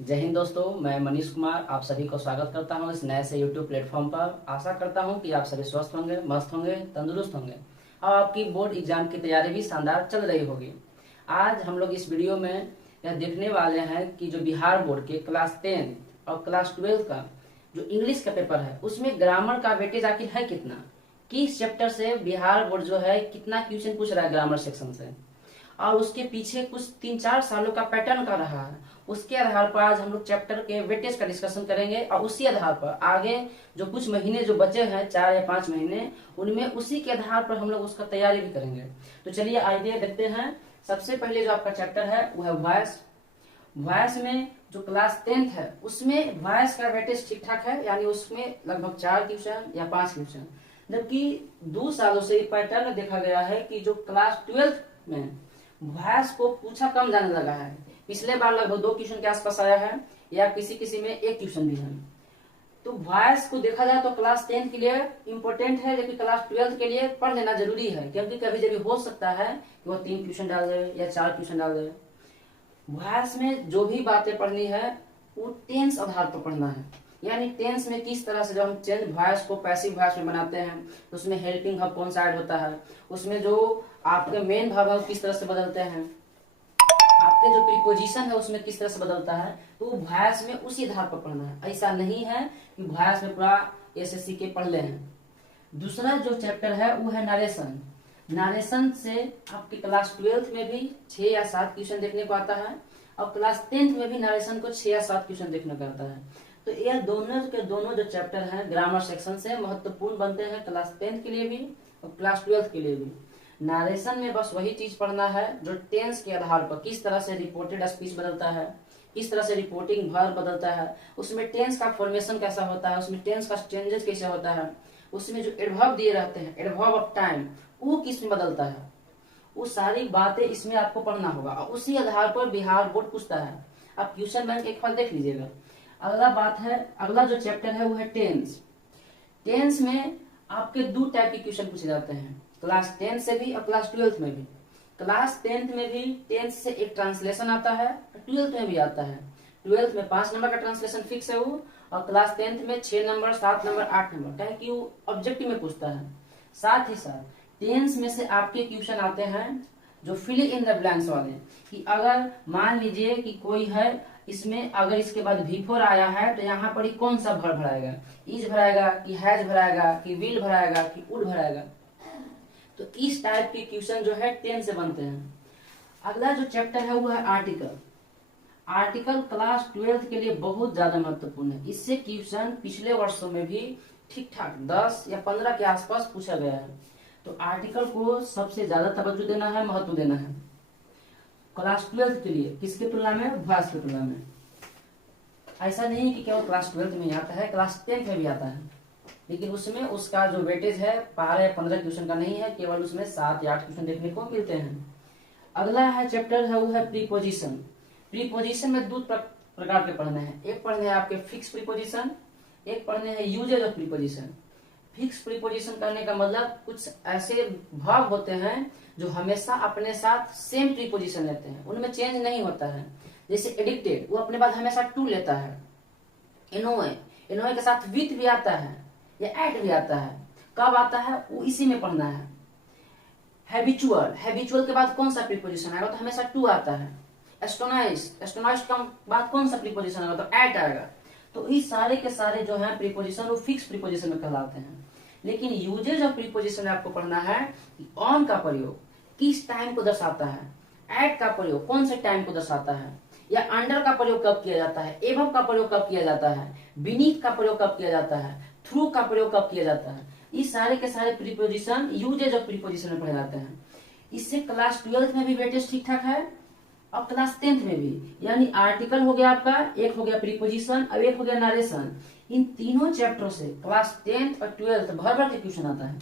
जय हिंद दोस्तों, मैं मनीष कुमार आप सभी को स्वागत करता हूं इस नए से यूट्यूब प्लेटफॉर्म पर। आशा करता हूं कि आप सभी स्वस्थ होंगे, मस्त होंगे, तंदुरुस्त होंगे और आपकी बोर्ड एग्जाम की तैयारी भी शानदार चल रही होगी। आज हम लोग इस वीडियो में यह देखने वाले हैं कि जो बिहार बोर्ड के क्लास 10 और क्लास 12 का जो इंग्लिश का पेपर है उसमें ग्रामर का वेटेज आखिर है कितना, किस चैप्टर से बिहार बोर्ड जो है कितना क्वेश्चन पूछ रहा है ग्रामर सेक्शन से, और उसके पीछे कुछ 3-4 सालों का पैटर्न का रहा है। उसके आधार पर आज हम लोग चैप्टर के वेटेज का डिस्कशन करेंगे और उसी आधार पर आगे जो कुछ महीने जो बचे हैं 4 या 5 महीने, उनमें उसी के आधार पर हम लोग उसका तैयारी भी करेंगे। तो चलिए आइडिया देखते हैं। सबसे पहले जो आपका चैप्टर है वो है वॉइस। वॉइस में जो क्लास 10th है उसमें वॉइस का वेटेज ठीक ठाक है, यानी उसमें लगभग 4 क्वेश्चन या 5 क्वेश्चन, जबकि 2 सालों से पैटर्न देखा गया है कि जो क्लास 12th में वॉइस को पूछा कम जाने लगा है। पिछले बार लगभग 2 क्वेश्चन के आसपास आया है या किसी किसी में 1 क्वेश्चन भी है। तो वॉइस को देखा जाए तो क्लास 10 के लिए इम्पोर्टेंट है, लेकिन क्लास 12 के लिए पढ़ लेना जरूरी है, क्योंकि कभी जब हो सकता है कि वो 3 क्वेश्चन डाल दे या 4 क्वेश्चन डाल दे। वॉइस में जो भी बातें पढ़नी है वो टेंस आधार पर पढ़ना है, यानी टेंस में किस तरह से जब हम चेंज वॉइस को पैसिव वॉइस में बनाते हैं तो उसमें हेल्पिंग वर्ब कौन सा ऐड होता है, उसमें जो आपके मेन वर्ब है वो किस तरह से बदलते हैं, आपके जो प्रीपोजिशन है उसमें किस तरह से बदलता है, तो वॉइस में उसी आधार पर पढ़ना है। ऐसा नहीं है कि वॉइस में पूरा एसएससी के पढ़ ले हैं। दूसरा जो चैप्टर है वो है नरेशन। नरेशन से आपके क्लास 12th में भी 6 या 7 क्वेश्चन देखने को आता है और क्लास 10th में भी नरेशन को 6 या 7 क्वेश्चन देखने को आता है। तो ये दोनों के दोनों जो चैप्टर हैं ग्रामर सेक्शन से महत्वपूर्ण बनते हैं क्लास 10th के लिए भी और क्लास 12th के लिए भी। नरेशन में बस वही चीज पढ़ना है जो टेंस के आधार पर किस तरह से रिपोर्टेड स्पीच बदलता है, किस तरह से रिपोर्टिंग वर्ब बदलता है, उसमें टेंस का फॉर्मेशन कैसा होता है, उसमें टेंस का चेंजेस कैसे होता है, उसमें जो एडवर्ब दिए रहते हैं एडवर्ब ऑफ टाइम वो किस में बदलता है, वो सारी बातें इसमें आपको पढ़ना होगा और उसी आधार पर बिहार बोर्ड पूछता है। आप क्वेश्चन बैंक एक बार देख लीजिएगा। अगला बात है, अगला जो चैप्टर है वो है टेंस। टेंस में आपके 2 टाइप के क्वेश्चन पूछे जाते हैं, क्लास 10 से भी और क्लास 12th में भी। क्लास 10th में भी टेंस से एक ट्रांसलेशन आता है, 12th में भी आता है। 12th में 5 नंबर का ट्रांसलेशन फिक्स है वो, और क्लास 10th में 6 नंबर, 7 नंबर, 8 नंबर, क्या है कि वो ऑब्जेक्टिव में पूछता है। साथ ही साथ टेंस में से आपके क्वेश्चन आते हैं जो फिल इन द ब्लैंक्स वाले, कि अगर मान लीजिए कि कोई है, इसमें अगर इसके बाद V4 आया है तो यहाँ पर ही कौन सा भर भराएगा, इज भराएगा कि हैज भराएगा कि विल भराएगा कि वुड भराएगा। तो इस टाइप के क्वेश्चन जो है 10 से बनते हैं। अगला जो चैप्टर है वो है आर्टिकल। आर्टिकल क्लास 12th के लिए बहुत ज्यादा महत्वपूर्ण है। इससे क्वेश्चन पिछले वर्षों में भी ठीक ठाक 10 या 15 के आसपास पूछा गया है। तो आर्टिकल को सबसे ज्यादा तवज्जो देना है, महत्व देना है क्लास 12th के लिए। किसके तुलना में? वॉइस की तुलना में। ऐसा नहीं कि केवल क्लास 12th में ही आता है, क्लास 10th में भी आता है, लेकिन उसमें उसका जो वेटेज है 12 या 15 क्वेश्चन का नहीं है, केवल उसमें 7 या 8 क्वेश्चन देखने को मिलते हैं। अगला है चैप्टर है वो है प्रीपोजिशन। प्रीपोजिशन में 2 प्रकार के पढ़ने हैं। एक पढ़ने हैं आपके फिक्स प्रीपोजिशन, एक पढ़ने हैं usage of preposition. Fix preposition करने का मतलब कुछ ऐसे भाव होते हैं जो हमेशा अपने साथ सेम प्रीपोजिशन लेते हैं, उनमें चेंज नहीं होता है। जैसे एडिक्टेड, वो अपने बाद हमेशा टू लेता है। एनोए, एनोए के साथ विथ भी आता है या एट भी आता है। कब आता है वो इसी में पढ़ना है। हैबिचुअल, हैबिचुअल के बाद कौन सा प्रीपोजिशन आएगा तो हमेशा टू आता है। एस्टोनाइज, एस्टोनाइज का बाद कौन सा प्रीपोजिशन आएगा तो एट आएगा। तो इस सारे के सारे जो है प्रीपोजिशन वो फिक्स प्रीपोजिशन में कहलाते हैं। लेकिन यूजेज ऑफ प्रीपोजिशन में आपको पढ़ना है कि ऑन का प्रयोग किस टाइम को दर्शाता है, एट का प्रयोग कौन से टाइम को दर्शाता है, या अंडर का प्रयोग कब किया जाता है, एबव का प्रयोग कब किया जाता है, बीनीथ का प्रयोग कब किया जाता है, थ्रू का प्रयोग कब किया जाता है। इस सारे के सारे प्रीपोजिशन यूजेज ऑफ प्रीपोजिशन में पढ़े जाते हैं। इससे क्लास 12th में भी वेटेज ठीक ठाक है और क्लास 10th में भी। यानी आर्टिकल हो गया आपका, एक हो गया प्रीपोजिशन और एक हो गया नरेशन। इन तीनों चैप्टरों से क्लास 10th और 12th भर भर के क्वेश्चन आता है।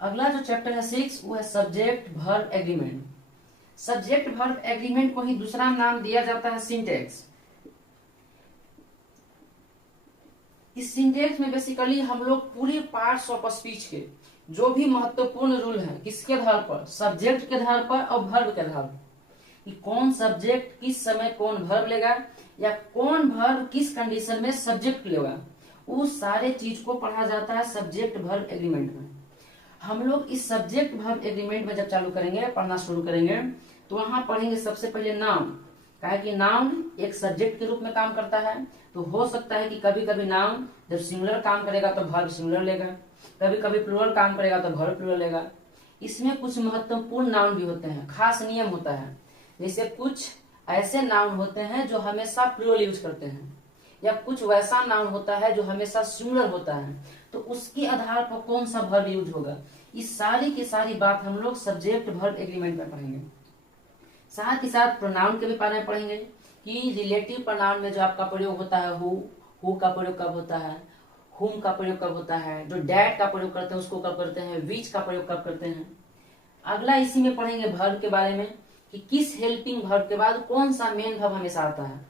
अगला जो चैप्टर है 6 वो है subject verb agreement. Subject verb agreement को ही दूसरा नाम दिया जाता है सिंटेक्स। इस सिंटेक्स में बेसिकली हम लोग पूरे पार्ट्स ऑफ स्पीच के जो भी महत्वपूर्ण रूल है किसके आधार पर, सब्जेक्ट के आधार पर और वर्ब के आधार पर, कि कौन सब्जेक्ट किस समय कौन वर्ब लेगा या कौन वर्ब किस कंडीशन में सब्जेक्ट लेगा, उस सारे चीज को पढ़ा जाता है सब्जेक्ट वर्ब एग्रीमेंट में। हम लोग इस सब्जेक्ट वर्ब एग्रीमेंट में जब चालू करेंगे, पढ़ना शुरू करेंगे, तो वहां पढ़ेंगे सबसे पहले नाउन। कहा कि नाउन एक सब्जेक्ट के रूप में काम करता है, तो हो सकता है कि कभी कभी नाउन जब सिंगुलर काम करेगा तो वर्ब सिंगुलर लेगा, कभी कभी प्लूरल काम करेगा तो वर्ब प्लूरल लेगा। इसमें कुछ महत्वपूर्ण नाउन भी होते हैं, खास नियम होता है। जैसे कुछ ऐसे नाउन होते हैं जो हमेशा प्लूरल यूज करते हैं, या कुछ वैसा नाउन होता है जो हमेशा सिंगुलर होता है, तो उसके आधार पर कौन सा वर्ब यूज होगा। इस सारी की सारी बात हम लोग सब्जेक्ट वर्ब एग्रीमेंट में पढ़ेंगे। साथ ही साथ प्रोनाउन के भी बारे में पढ़ेंगे कि रिलेटिव प्रोनाउन में जो आपका प्रयोग होता है, हु का प्रयोग कब होता है, हुम का प्रयोग कब होता है, जो डैट का प्रयोग करते हैं उसको कब करते हैं, विच का प्रयोग कब करते हैं। अगला इसी में पढ़ेंगे वर्ब के बारे में कि किस हेल्पिंग वर्ब के बाद कौन सा मेन वर्ब हमेशा आता है।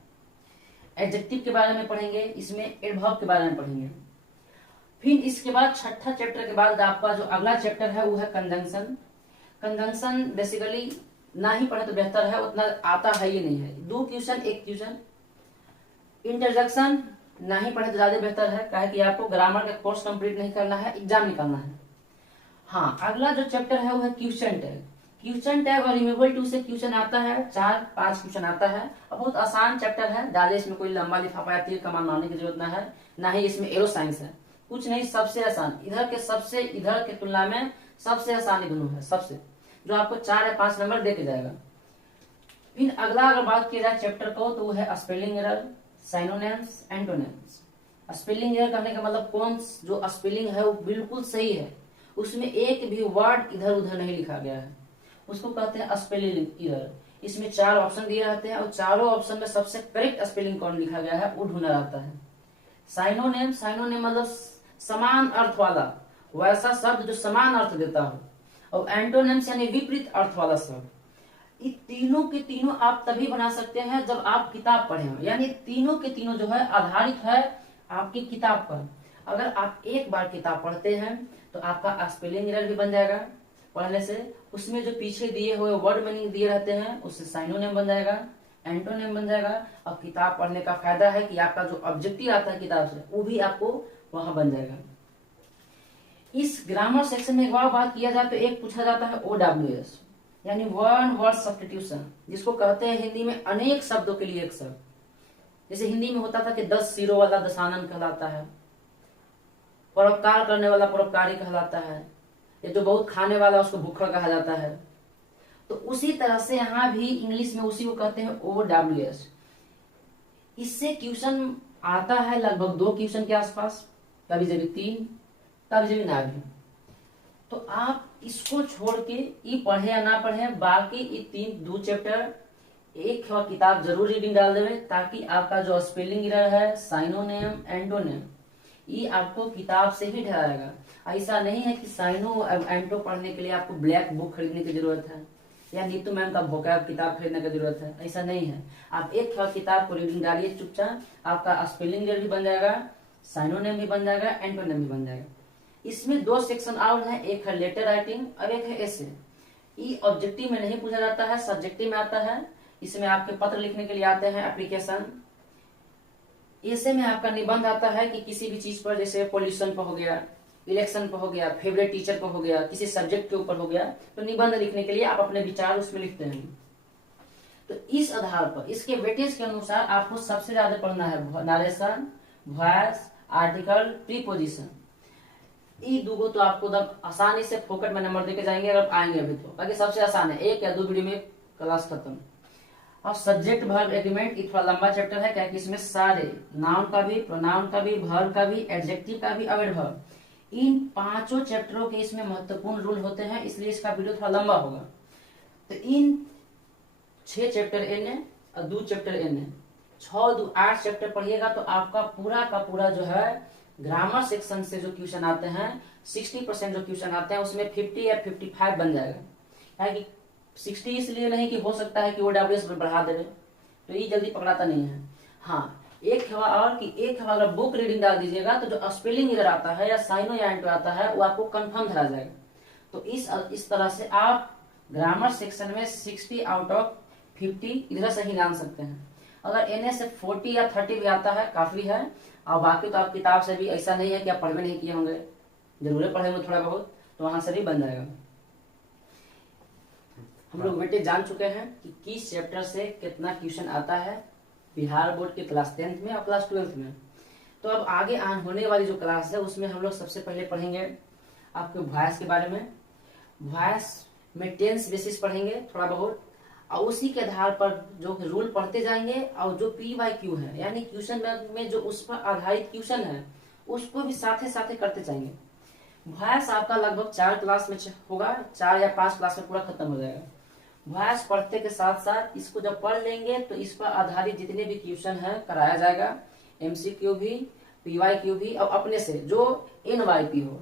एडजेक्टिव के बारे में पढ़ेंगे, इसमें एडवर्ब के बारे में पढ़ेंगे। फिर इसके बाद छठा चैप्टर के बाद आपका जो अगला चैप्टर है वो है कंजंक्शन। कंजंक्शन बेसिकली ना ही पढ़े तो बेहतर है, उतना आता है ही नहीं है, 2 क्वेश्चन 1 क्वेश्चन। इंटरजेक्शन ना ही पढ़े तो ज्यादा बेहतर है, कहे कि आपको ग्रामर का कोर्स कंप्लीट नहीं करना है, एग्जाम निकालना है। हाँ, अगला जो चैप्टर है वो है क्वेश्चन टैग। क्वेश्चन टैग और रिमूवल टू से क्वेश्चन आता है, 4-5 क्वेश्चन आता है और बहुत आसान चैप्टर है, ज्यादा इसमें कोई लंबा लिफाफा या तीर कमान मारने की जरूरत ना है, ना ही इसमें एरो साइंस है, कुछ नहीं, सबसे आसान। इधर के तुलना में सबसे आसान दोनों है, सबसे, जो आपको 4 या 5 नंबर दे के जाएगा। फिर अगला अगर बात किया जाए चैप्टर को तो वो है spelling error, synonyms, antonyms. Spelling error करने का मतलब कौन जो स्पेलिंग है वो बिल्कुल सही है, उसमें एक भी वर्ड इधर उधर नहीं लिखा गया है, उसको कहते हैं स्पेलिंग एरर। इसमें 4 ऑप्शन दिए रहते हैं और चारों ऑप्शन में सबसे करेक्ट स्पेलिंग कौन लिखा गया है वो ढूंढना रहता है। साइनोनिम मतलब समान अर्थ वाला, वैसा शब्द जो समान अर्थ देता हो, और एंटोनिम्स यानी विपरीत अर्थ वाला शब्द। ये तीनों के तीनों आप तभी बना सकते हैं जब आप किताब पढ़े हो, यानी तीनों के तीनों जो है आधारित है आपकी किताब पर। अगर आप एक बार किताब पढ़ते हैं तो आपका स्पेलिंग एरर भी बन जाएगा पढ़ने से, उसमें जो पीछे दिए हुए वर्ड मीनिंग दिए रहते हैं उससे साइनोनिम बन जाएगा, एंटोनिम बन जाएगा। और किताब पढ़ने का फायदा है कि आपका जो ऑब्जेक्टिव आता है किताब से वो भी आपको वहां बन जाएगा। इस ग्रामर सेक्शन में एक और बात किया जाए तो एक पूछा जाता है OWS, यानी वन वर्ड सब्स्टिट्यूशन, जिसको कहते हैं हिंदी में अनेक शब्दों के लिए एक शब्द। जैसे हिंदी में होता था कि 10 सिरों वाला दशानन कहलाता है, परोपकार करने वाला परोपकारी कहलाता है, या जो बहुत खाने वाला उसको भूखड़ कहा जाता है। तो उसी तरह से यहाँ भी इंग्लिश में उसी को कहते हैं OWS। इससे क्वेश्चन आता है लगभग 2 क्वेश्चन के आसपास, कभी कभी 3, कभी कभी ना भी। तो आप इसको छोड़ के ये पढ़े या ना पढ़े, बाकी ये 2 चैप्टर एक किताब जरूर रीडिंग डाल देवे, ताकि आपका जो स्पेलिंग एरर है, साइनोनिम, एंटोनिम, ये आपको किताब से ही ठहराएगा। ऐसा नहीं है कि साइनो एंटो पढ़ने के लिए आपको ब्लैक बुक खरीदने की जरूरत है या नीतू मैम का वोकैब किताब खरीदने की जरूरत है, ऐसा नहीं है। आप एक किताब को रीडिंग डालिए चुपचाप, आपका स्पेलिंग एरर भी बन जाएगा, साइनोनिम भी बन जाएगा, एंटोनिम भी बन जाएगा। इसमें 2 सेक्शन और हैं, एक है लेटर राइटिंग और एक है एसे। ये ऑब्जेक्टिव में नहीं पूछा जाता है, सब्जेक्टिव में आता है। इसमें आपके पत्र लिखने के लिए आते हैं एप्लीकेशन। एसे में आपका निबंध आता है कि किसी भी चीज पर, जैसे पोल्यूशन पर हो गया, इलेक्शन पर हो गया, फेवरेट टीचर पर हो गया, किसी सब्जेक्ट के ऊपर हो गया, तो निबंध लिखने के लिए आप अपने विचार उसमें लिखते हैं। तो इस आधार पर, इसके वेटेज के अनुसार आपको सबसे ज्यादा पढ़ना है नरेशन, वॉइस, आर्टिकल, प्रीपोजिशन। ये 2 तो आपको आसानी से फोकट में नंबर देके जाएंगे अगर आएंगे अभी तो, बाकी सबसे आसान है, 1 या 2 वीडियो में क्लास खत्म। और सब्जेक्ट वर्ब एग्रीमेंट थोड़ा लंबा चैप्टर है, क्या कि इसमें सारे नाउन का भी, प्रोनाउन का भी, वर्ब का भी, एडजेक्टिव का भी, एडवर्ब, इन 5 चैप्टरों के इसमें महत्वपूर्ण रूल होते हैं, इसलिए इसका वीडियो थोड़ा लंबा होगा। तो इन 6 चैप्टर एन और 2 चैप्टर एन, 6 2 8 चैप्टर पढ़िएगा तो आपका पूरा का पूरा जो है ग्रामर सेक्शन से जो क्वेश्चन आते हैं, 60% जो क्वेश्चन आते हैं उसमें 50 या 55 बन जाएगा। कि 60 इसलिए नहीं कि हो सकता है कि OWS बढ़ा देवे, तो ये जल्दी पकड़ाता नहीं है। हाँ, एक हवा और कि एक हवा अगर बुक रीडिंग डाल दीजिएगा तो जो स्पेलिंग एरर आता है या साइनो या एंटो आता है वो आपको कंफर्म धरा जाएगा। तो इस तरह से आप ग्रामर सेक्शन में 60 आउट ऑफ 50 इधर से ही जान सकते हैं। अगर NA से 40 या 30 भी आता है काफी है। और बाकी तो आप किताब से भी ऐसा नहीं है कि आप पढ़ भी नहीं किए होंगे, जरूर पढ़े होंगे थोड़ा बहुत, तो वहां से भी बन जाएगा। हम लोग बेटे जान चुके हैं कि किस चैप्टर से कितना क्वेश्चन आता है बिहार बोर्ड के क्लास 10th में और क्लास 12th में। तो अब आगे होने वाली जो क्लास है उसमें हम लोग सबसे पहले पढ़ेंगे आपके वॉइस के बारे में। वॉइस में टेंस बेसिस पढ़ेंगे थोड़ा बहुत, और उसी के आधार पर जो रूल पढ़ते जाएंगे, और जो PYQ है यानी क्वेश्चन बैंक में जो उस पर आधारित क्वेश्चन है उसको भी साथे साथे करते जाएंगे। वॉइस आपका लगभग 4 क्लास में होगा, 4 या 5 क्लास में पूरा खत्म हो जाएगा। वॉइस पढ़ते के साथ साथ इसको जब पढ़ लेंगे तो इस पर आधारित जितने भी क्वेश्चन है कराया जाएगा, MCQ भी, PYQ भी, और अपने से जो NYP हो,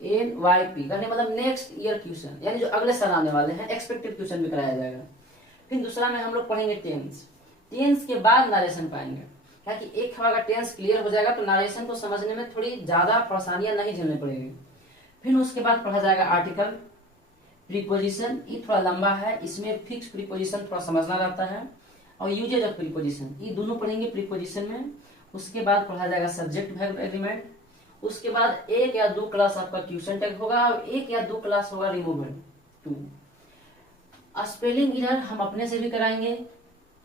NYP कहने मतलब नेक्स्ट ईयर क्वेश्चन, यानी जो अगले साल आने वाले हैं एक्सपेक्टेड क्वेश्चन भी कराया जाएगा। फिर दूसरा में हम लोग पढ़ेंगे टेंस। टेंस के बाद नारेशन पाएंगे, ताकि एक हमारा टेंस क्लियर हो जाएगा तो नारेशन को समझने में थोड़ी ज्यादा परेशानियां नहीं झेलनी पड़ेगी। फिर उसके बाद पढ़ा जाएगा आर्टिकल, प्रीपोजिशन, ये थोड़ा लंबा है, इसमें फिक्स प्रीपोजिशन थोड़ा समझना रहता है, और यूजेज ऑफ प्रीपोजिशन, ये दोनों पढ़ेंगे प्रीपोजिशन में। उसके बाद पढ़ा जाएगा सब्जेक्ट वर्ब एग्रीमेंट। उसके बाद 1 या 2 क्लास आपका ट्यूशन टैग होगा, और 1 या 2 क्लास होगा रिमूवल 2। स्पेलिंग एरर हम अपने से भी कराएंगे,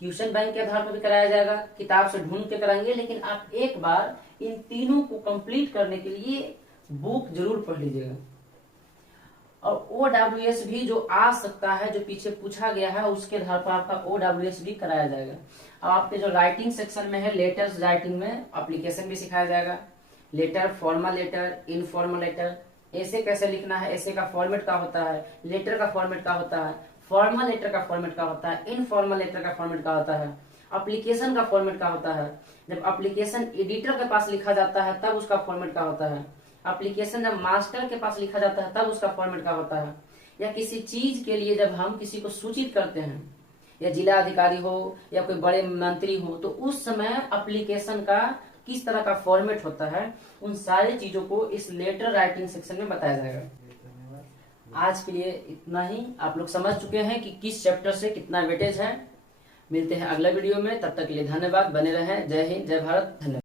ट्यूशन बैंक के आधार पर भी कराया जाएगा, किताब से ढूंढ के कराएंगे, लेकिन आप एक बार इन तीनों को कंप्लीट करने के लिए बुक जरूर पढ़ लीजिएगा। और OWS भी जो आ सकता है, जो पीछे पूछा गया है उसके आधार पर आपका OWS भी कराया जाएगा। अब आपके जो राइटिंग सेक्शन में है, लेटर्स राइटिंग में एप्लीकेशन भी सिखाया जाएगा, letter, formal letter, informal letter, ऐसे कैसे लिखना है, ऐसे का फॉर्मेट का होता है, लेटर का फॉर्मेट का होता है, फॉर्मल लेटर का फॉर्मेट का होता है, इनफॉर्मल लेटर का फॉर्मेट का होता है, एप्लीकेशन का फॉर्मेट का होता है। जब एप्लीकेशन एडिटर के पास लिखा जाता है तब उसका फॉर्मेट का होता है, एप्लीकेशन जब मास्टर के पास लिखा जाता है तब उसका फॉर्मेट का होता है। या किसी चीज के लिए जब हम किसी को सूचित करते हैं, या जिला अधिकारी हो या कोई बड़े मंत्री हो, तो उस समय एप्लीकेशन का किस तरह का फॉर्मेट होता है, उन सारी चीजों को इस लेटर राइटिंग सेक्शन में बताया जाएगा। आज के लिए इतना ही। आप लोग समझ चुके हैं कि किस चैप्टर से कितना वेटेज है। मिलते हैं अगला वीडियो में, तब तक के लिए धन्यवाद, बने रहें। जय हिंद, जय भारत, धन्यवाद।